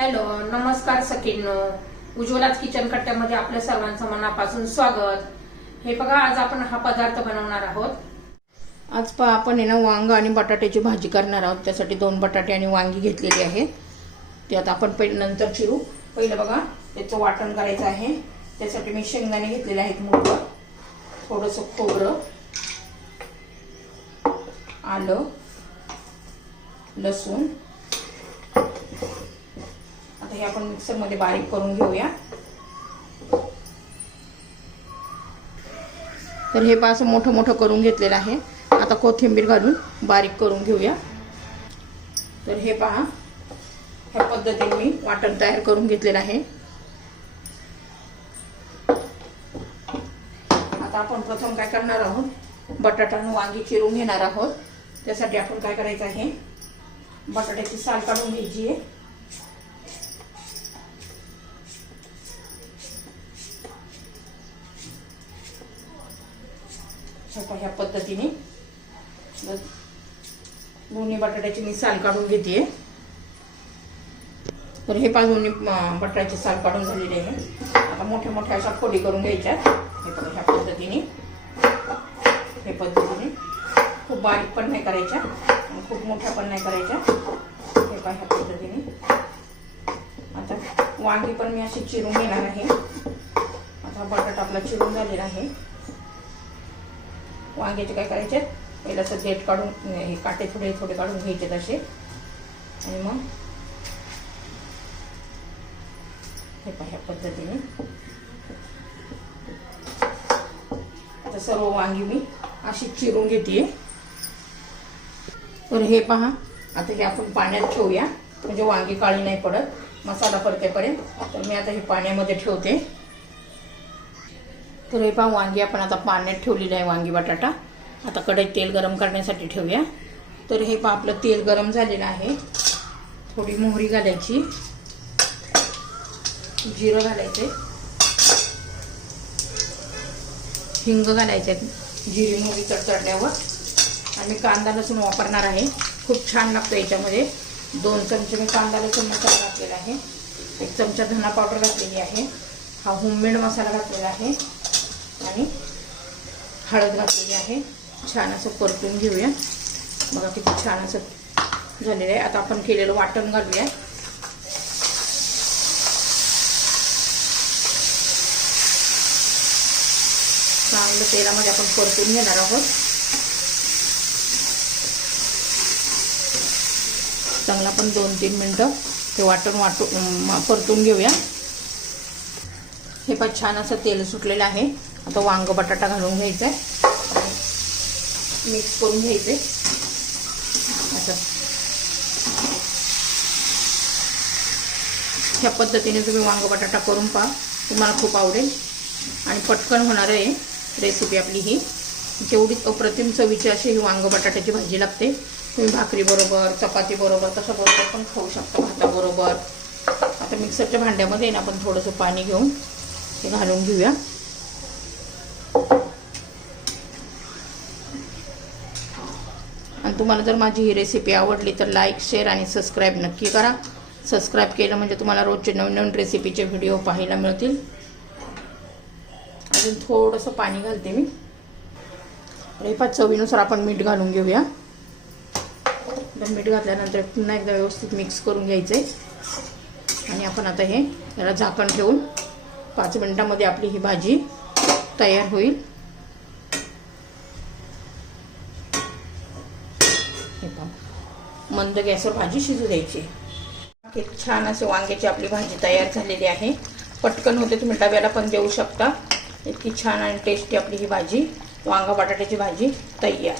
Hello, नमस्कार सखींनो. उज्ज्वलाच kitchen कट्ट्यामध्ये आपल्या सर्वांचं मनापासून स्वागत. हे बघा, आज आपण हा पदार्थ बनवणार आहोत. आज आपण आहे ना वांग आणि बटाट्याची भाजी करणार आहोत. त्यासाठी 2 बटाटे आणि वांगी घेतलेली आहे. ते आता आपण नंतर चिरू. पहिलं बघा, त्याचं वाटण करायचं आहे. त्यासाठी मी शेंगदाणे घेतलेले आहेत मोठं, थोडंसं खोबरं, आलं, लसूण. आता हे आपण मिक्सरमध्ये बारीक करून घेऊया. तर हे असं मोठं मोठं करून घेतलेलं आहे. आता कोथिंबीर घालून बारीक करून घेऊया. तर हे पहा, ह्या पद्धतीने मी वाटण तयार करून घेतलेलं आहे. आता आपण प्रथम काय करणार आहोत, बटाटा आणि वांगी चिरून घेणार आहोत. त्यासाठी आपण काय करायचं आहे, बटाट्याची साल काढून घ्यायची आहे. ह्या पद्धतीने दोन्ही बटाट्याची मी साल काढून घेते. तर हे दोन्ही बटाट्याची साल काढून झालेली आहे. आता मोठ्या मोठ्या अशा फोडी करून घ्यायच्या. हे बघा, ह्या पद्धतीने खूप बारीक पण नाही करायच्या आणि खूप मोठ्या पण नाही करायच्या. हे पहा, ह्या पद्धतीने. आता वांगी पण मी अशी चिरून घेणार आहे. आता बटाटा आपला चिरून झालेला आहे. वांग्याचे काय करायचे, पहिलं असं देठ काढून, हे काटे थोडे थोडे काढून घ्यायचे तसे. आणि मग हे ह्या पद्धतीने आता सर्व वांगी मी अशी चिरून घेते. तर हे पहा, आता हे आपण पाण्यात ठेवूया, म्हणजे वांगी काळी नाही पडत मसाला परतेपर्यंत. तर मी आता हे पाण्यामध्ये ठेवते. तर हे पहा, वांगी आपण आता पाण्यात ठेवलेली आहे, वांगी बटाटा. आता कढईत तेल गरम करण्यासाठी ठेवूया. तर हे पहा, आपलं तेल गरम झालेलं आहे. थोडी मोहरी घालायची, जिरं घालायचे, हिंग घालायचे. जिरी मोहरी तडतडल्यावर आणि कांदा लसूण वापरणार आहे. खूप छान लागतं याच्यामध्ये. 2 चमचे मी कांदा लसूण मसाला घातलेला आहे. 1 चमचा धना पावडर घातलेली आहे. हा होममेड मसाला घातलेला आहे आणि हळद घातलेली आहे. छान असं परतून घेऊया. बघा किती छान असं झालेलं आहे. आता आपण केलेलं वाटण घालूया. चांगलं तेलामध्ये आपण परतून घेणार आहोत. चांगला आपण 2-3 मिनिटं ते वाटण परतून घेऊया. हे पण छान असं तेल सुटलेलं आहे. आता वांग बटाटा घालून घ्यायचं आहे, मिक्स करून घ्यायचे. असं ह्या पद्धतीने तुम्ही वांग बटाटा करून पहा, तुम्हाला खूप आवडेल आणि पटकन होणार आहे रेसिपी आपली ही. तेवढीच अप्रतिम चवीची अशी ही वांग बटाट्याची भाजी लागते. तुम्ही भाकरी बरोबर, चपाती बरोबर, तसं बरोबर पण खाऊ शकता, भाताबरोबर. आता मिक्सरच्या भांड्यामध्ये ना आपण थोडंसं पाणी घेऊन हे घालून घेऊया. आणि तुम्हाला जर माझी ही रेसिपी आवडली तर लाईक, शेअर आणि सबस्क्राईब नक्की करा. सबस्क्राईब केलं म्हणजे तुम्हाला रोजचे नवीन रेसिपीचे व्हिडिओ पाहायला मिळतील. अजून थोडंसं पाणी घालते मी. रेपा चवीनुसार आपण मीठ घालून घेऊया. मीठ घातल्यानंतर पुन्हा एकदा व्यवस्थित मिक्स करून घ्यायचं आहे. आणि आपण आता हे याला झाकण ठेवून 5 मिनिटांमध्ये आपली ही भाजी तयार होईल. हे पहा, मंद गॅसवर भाजी शिजू द्यायची. छान असे वांग्याची आपली भाजी तयार झालेली आहे. पटकन होते, तुम्ही डब्याला पण देऊ शकता. इतकी छान आणि टेस्टी आपली ही भाजी, वांगा बटाट्याची भाजी तयार.